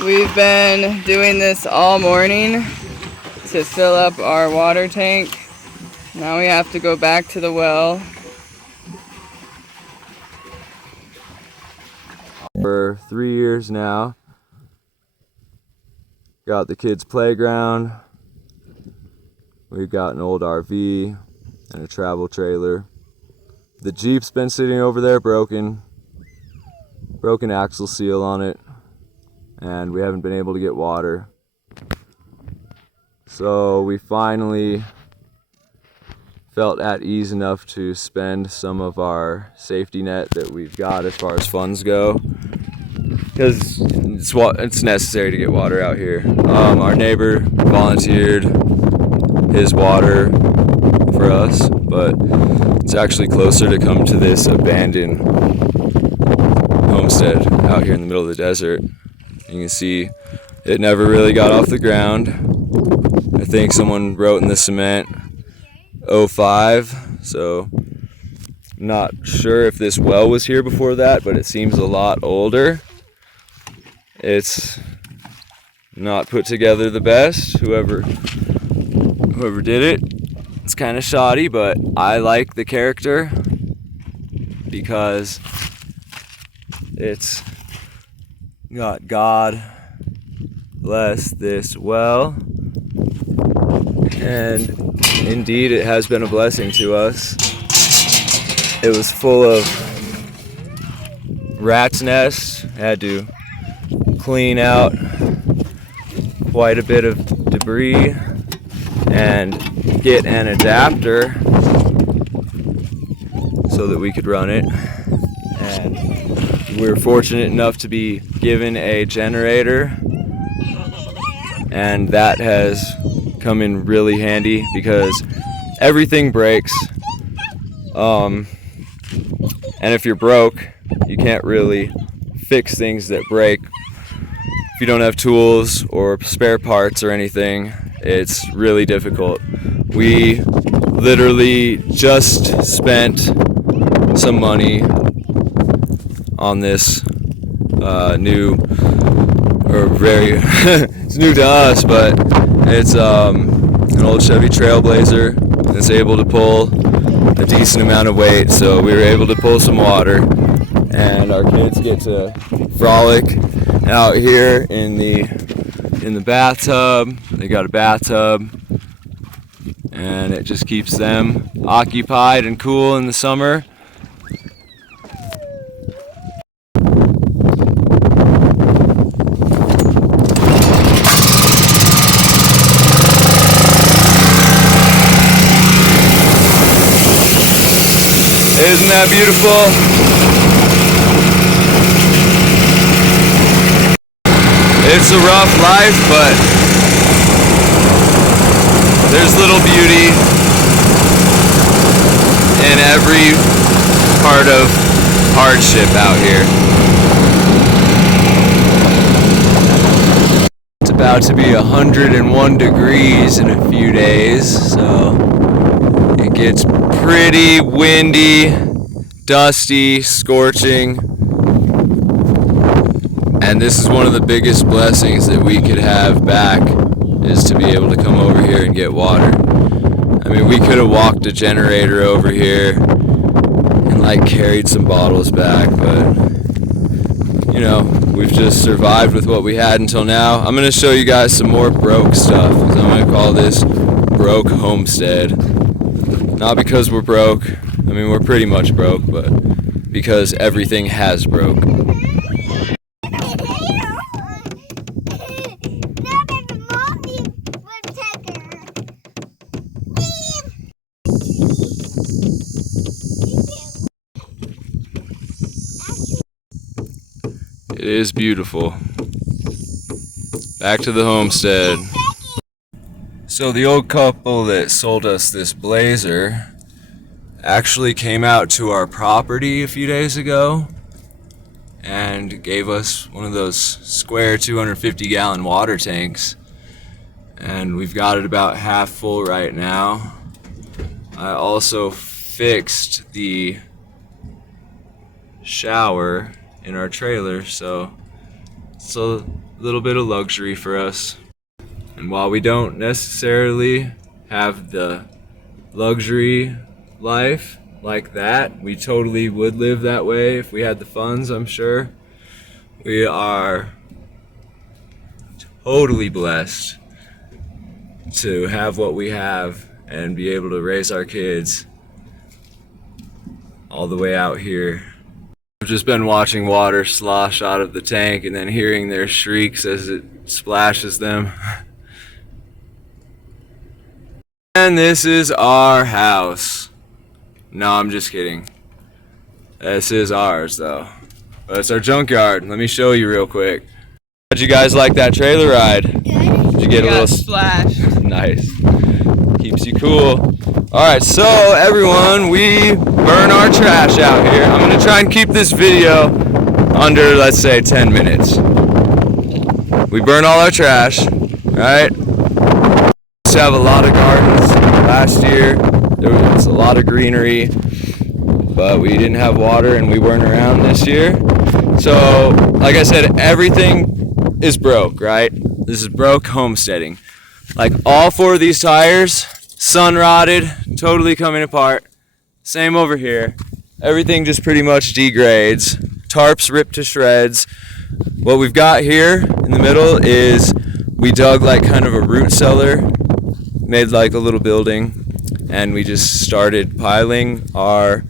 We've been doing this all morning to fill up our water tank. Now we have to go back to the well. For 3 years now. Got the kids' playground. We've got an old RV and a travel trailer. The Jeep's been sitting over there broken axle seal on it, and we haven't been able to get water. So we finally felt at ease enough to spend some of our safety net that we've got as far as funds go, because it's necessary to get water out here. Our neighbor volunteered his water for us, but it's actually closer to come to this abandoned homestead out here in the middle of the desert. You can see it never really got off the ground. I think someone wrote in the cement 05, so I'm not sure if this well was here before that, but it seems a lot older. It's not put together the best. Whoever did it, it's kind of shoddy, but I like the character because it's got "God bless this well," and indeed it has been a blessing to us. It was full of rats' nests. Had to clean out quite a bit of debris and get an adapter so that we could run it. And we were fortunate enough to be given a generator, and that has come in really handy because everything breaks. And if you're broke, you can't really fix things that break. If you don't have tools or spare parts or anything, it's really difficult. We literally just spent some money on this it's new to us, but it's an old Chevy Trailblazer. It's able to pull a decent amount of weight, so we were able to pull some water, and our kids get to frolic out here in the bathtub. They got a bathtub, and it just keeps them occupied and cool in the summer. Isn't that beautiful? It's a rough life, but there's little beauty in every part of hardship out here. It's about to be 101 degrees in a few days, so it gets pretty windy, dusty, scorching. And this is one of the biggest blessings that we could have back, is to be able to come over here and get water. I mean, we could have walked a generator over here and carried some bottles back, but we've just survived with what we had until now. I'm going to show you guys some more broke stuff. I'm going to call this Broke Homestead. Not because we're broke, I mean we're pretty much broke, but because everything has broke. It is beautiful. Back to the homestead. So the old couple that sold us this Blazer actually came out to our property a few days ago and gave us one of those square 250-gallon water tanks, and we've got it about half full right now. I also fixed the shower in our trailer, so It's a little bit of luxury for us. And while we don't necessarily have the luxury life like that, we totally would live that way if we had the funds, I'm sure. We are totally blessed to have what we have and be able to raise our kids all the way out here. I've just been watching water slosh out of the tank and then hearing their shrieks as it splashes them. And this is our house. No, I'm just kidding. This is ours though. But it's our junkyard. Let me show you real quick. How'd you guys like that trailer ride? Good. Did you get a little splash? Nice. Keeps you cool. Alright, so everyone, we burn our trash out here. I'm gonna try and keep this video under, let's say, 10 minutes. We burn all our trash, right? We used to have a lot of gardens last year. There was a lot of greenery, but we didn't have water and we weren't around this year. So, like I said, everything is broke, right? This is broke homesteading. Like all 4 of these tires, sun rotted, totally coming apart. Same over here. Everything just pretty much degrades. Tarps ripped to shreds. What we've got here in the middle is we dug like kind of a root cellar, made like a little building, and we just started piling our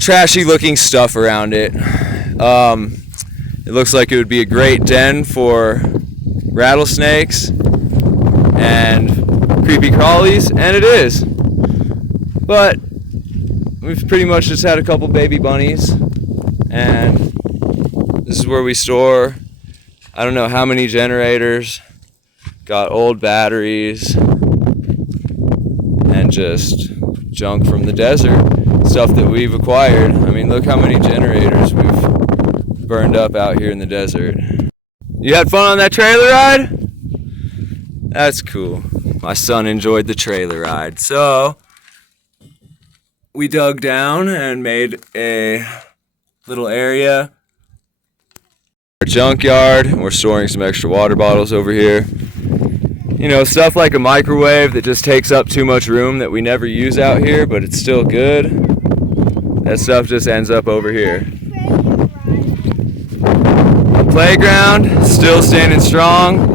trashy looking stuff around it. It looks like it would be a great den for rattlesnakes and creepy crawlies, and it is. But we've pretty much just had a couple baby bunnies, and this is where we store I don't know how many generators, got old batteries, and just junk from the desert, stuff that we've acquired. I mean, look how many generators we've burned up out here in the desert. You had fun on that trailer ride? That's cool. My son enjoyed the trailer ride. So we dug down and made a little area. Our junkyard. We're storing some extra water bottles over here. You know, stuff like a microwave that just takes up too much room that we never use out here, but it's still good. That stuff just ends up over here. A playground, still standing strong.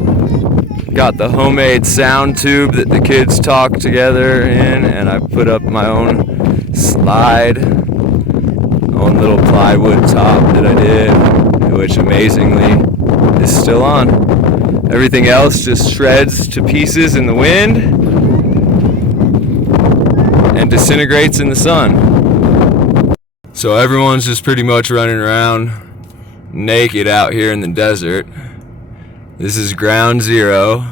Got the homemade sound tube that the kids talk together in, and I put up my own slide, own little plywood top that I did, which amazingly is still on. Everything else just shreds to pieces in the wind and disintegrates in the sun. So everyone's just pretty much running around naked out here in the desert. This is ground zero.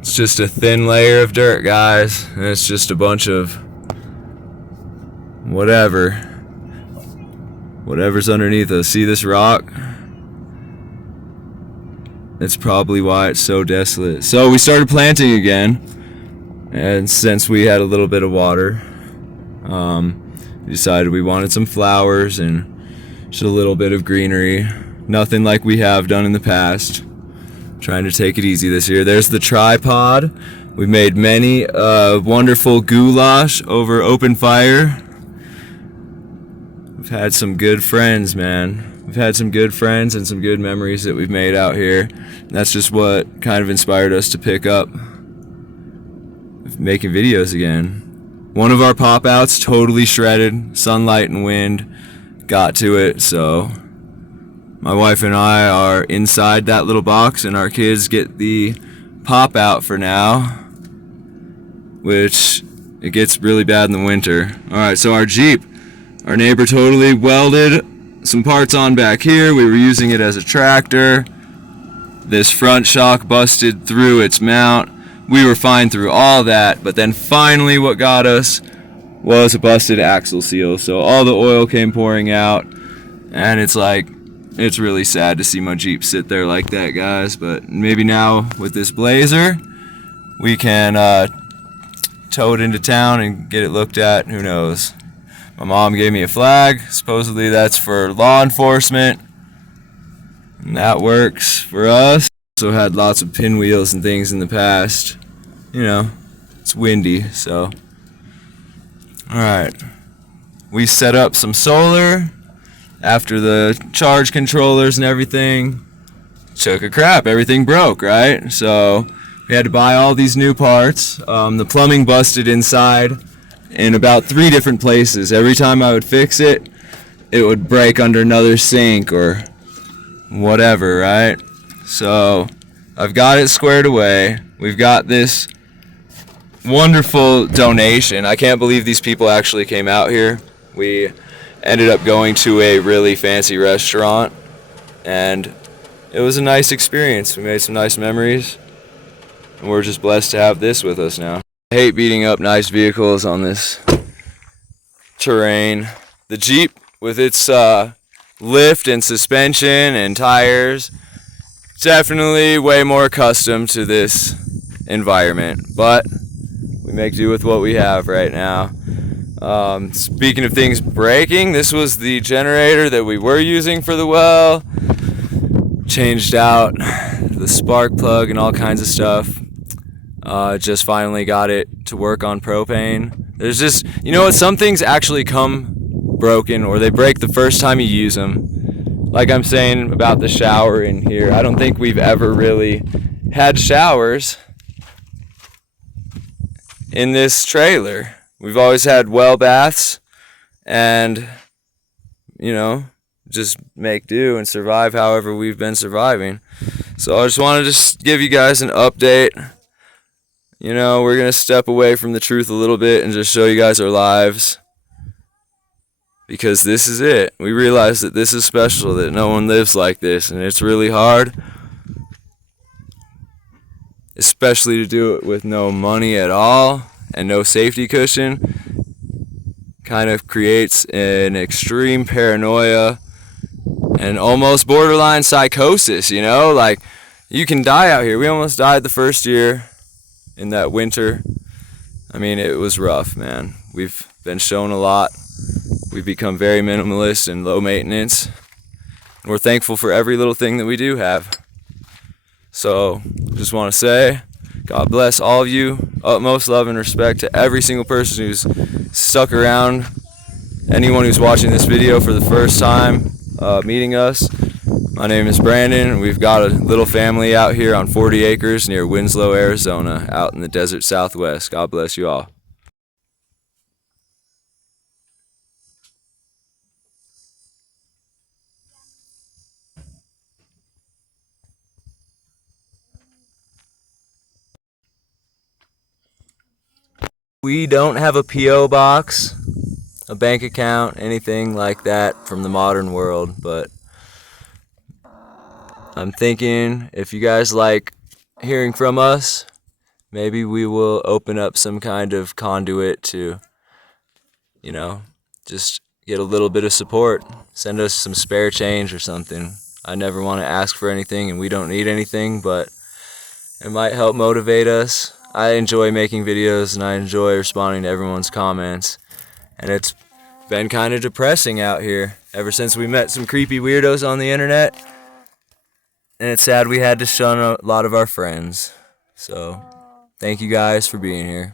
It's just a thin layer of dirt, guys, and it's just a bunch of whatever's underneath us. See this rock? That's probably why it's so desolate. So we started planting again, and since we had a little bit of water, we decided we wanted some flowers and just a little bit of greenery. Nothing like we have done in the past. Trying to take it easy this year. There's the tripod. We made many wonderful goulash over open fire. We've had some good friends, man. We've had some good friends and some good memories that we've made out here. And that's just what kind of inspired us to pick up making videos again. One of our pop-outs totally shredded. Sunlight and wind got to it, so my wife and I are inside that little box, and our kids get the pop-out for now, which it gets really bad in the winter. Alright, so our Jeep, our neighbor totally welded some parts on back here. We were using it as a tractor. This front shock busted through its mount. We were fine through all that, but then finally what got us was a busted axle seal. So all the oil came pouring out, and it's really sad to see my Jeep sit there like that, guys. But maybe now with this Blazer, we can tow it into town and get it looked at. Who knows? My mom gave me a flag. Supposedly that's for law enforcement. And that works for us. Also had lots of pinwheels and things in the past. You know, it's windy, so. Alright. We set up some solar after the charge controllers and everything took a crap. Everything broke, right? So we had to buy all these new parts. The plumbing busted inside in about 3 different places. Every time I would fix it, it would break under another sink or whatever, right? So I've got it squared away. We've got this wonderful donation. I can't believe these people actually came out here. We ended up going to a really fancy restaurant, and it was a nice experience. We made some nice memories, and we're just blessed to have this with us now. I hate beating up nice vehicles on this terrain. The Jeep, with its lift and suspension and tires, definitely way more accustomed to this environment, but we make do with what we have right now. Speaking of things breaking, this was the generator that we were using for the well. Changed out the spark plug and all kinds of stuff. Just finally got it to work on propane. There's just, you know what, some things actually come broken, or they break the first time you use them. Like I'm saying about the shower in here, I don't think we've ever really had showers in this trailer. We've always had well baths and, you know, just make do and survive however we've been surviving. So I just wanted to give you guys an update. You know, we're going to step away from the truth a little bit and just show you guys our lives, because this is it. We realize that this is special, that no one lives like this, and it's really hard, especially to do it with no money at all and no safety cushion. Kind of creates an extreme paranoia and almost borderline psychosis, you know? Like, you can die out here. We almost died the first year in that winter. I mean, it was rough, man. We've been shown a lot. We've become very minimalist and low maintenance. And we're thankful for every little thing that we do have. So, just want to say, God bless all of you. Utmost love and respect to every single person who's stuck around. Anyone who's watching this video for the first time, meeting us. My name is Brandon. We've got a little family out here on 40 acres near Winslow, Arizona, out in the desert southwest. God bless you all. We don't have a P.O. box, a bank account, anything like that from the modern world, but I'm thinking if you guys like hearing from us, maybe we will open up some kind of conduit to, you know, just get a little bit of support. Send us some spare change or something. I never want to ask for anything, and we don't need anything, but it might help motivate us. I enjoy making videos, and I enjoy responding to everyone's comments. And it's been kind of depressing out here ever since we met some creepy weirdos on the internet. And it's sad we had to shun a lot of our friends. So, thank you guys for being here.